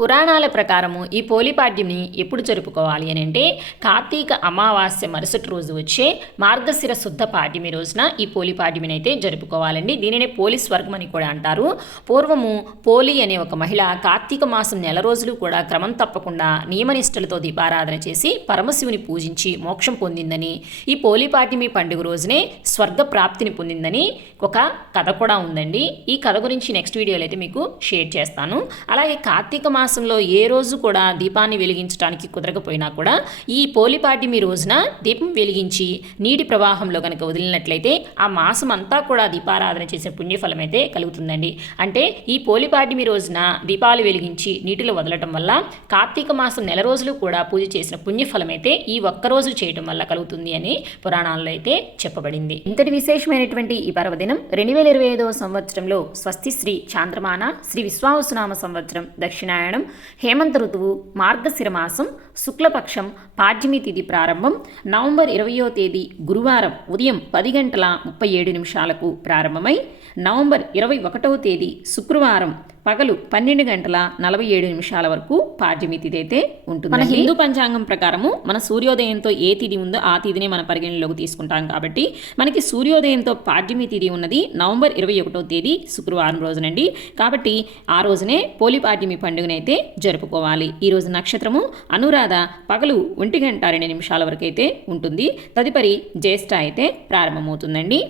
పురాణాల ప్రకారము ఈ పోలిపాడ్యంని ఎప్పుడు జరుపుకోవాలి అని అంటే కార్తీక అమావాస్య మరుసటి రోజు వచ్చే మార్గశిర శుద్ధ పాడ్యమి రోజున ఈ పోలిపాడ్యమిని అయితే జరుపుకోవాలండి. దీనినే పోలి స్వర్గం అని కూడా అంటారు. పూర్వము పోలి అనే ఒక మహిళ కార్తీక మాసం నెల రోజులు కూడా క్రమం తప్పకుండా నియమనిష్టలతో దీపారాధన చేసి పరమశివుని పూజించి మోక్షం పొందిందని, ఈ పోలిపాడ్యమి పండుగ రోజునే స్వర్గ ప్రాప్తిని పొందిందని ఒక కథ కూడా ఉందండి. ఈ కథ గురించి నెక్స్ట్ వీడియోలో అయితే మీకు షేర్ చేస్తాను. అలాగే కార్తీక మాసంలో ఏ రోజు కూడా దీపాన్ని వెలిగించడానికి కుదరకపోయినా కూడా ఈ పోలిపాడ్యమి రోజున దీపం వెలిగించి నీటి ప్రవాహంలో కనుక వదిలినట్లయితే ఆ మాసం అంతా కూడా దీపారాధన చేసే పుణ్యఫలం అయితే కలుగుతుందండి. అంటే ఈ పోలిపాడ్యమి రోజున దీపాలు వెలిగించి నీటిలో వదలటం వల్ల కార్తీక మాసం నెల రోజులు కూడా పూజ చేసిన పుణ్యఫలం అయితే ఈ ఒక్కరోజు చేయటం వల్ల కలుగుతుంది అని పురాణాల్లో అయితే చెప్పబడింది. ఇంతటి విశేషమైనటువంటి ఈ పర్వదినం 2025వ సంవత్సరంలో స్వస్తి శ్రీ చాంద్రమాన శ్రీ విశ్వావసునామ సంవత్సరం దక్షిణాయనం హేమంత ఋతువు మార్గశిర మాసం శుక్లపక్షం పాడ్యమి తిథి ప్రారంభం నవంబర్ 20వ తేదీ గురువారం ఉదయం 10:37 ప్రారంభమై నవంబర్ 21వ తేదీ శుక్రవారం పగలు 12:47 వరకు పాడ్యమి తిథి అయితే ఉంటుంది. మన హిందూ పంచాంగం ప్రకారము మన సూర్యోదయంతో ఏ తిథి ఉందో ఆ తిథిని మనం పరిగణలోకి తీసుకుంటాం కాబట్టి మనకి సూర్యోదయంతో పాడ్యమి తిథి ఉన్నది నవంబర్ 21వ తేదీ శుక్రవారం రోజునండి. కాబట్టి ఆ రోజునే పోలిపాడ్యమి పండుగనైతే జరుపుకోవాలి. ఈ రోజు నక్షత్రము అనురాధ పగలు 1:02 వరకు అయితే ఉంటుంది. తదుపరి జ్యేష్ఠ అయితే ప్రారంభమవుతుందండి.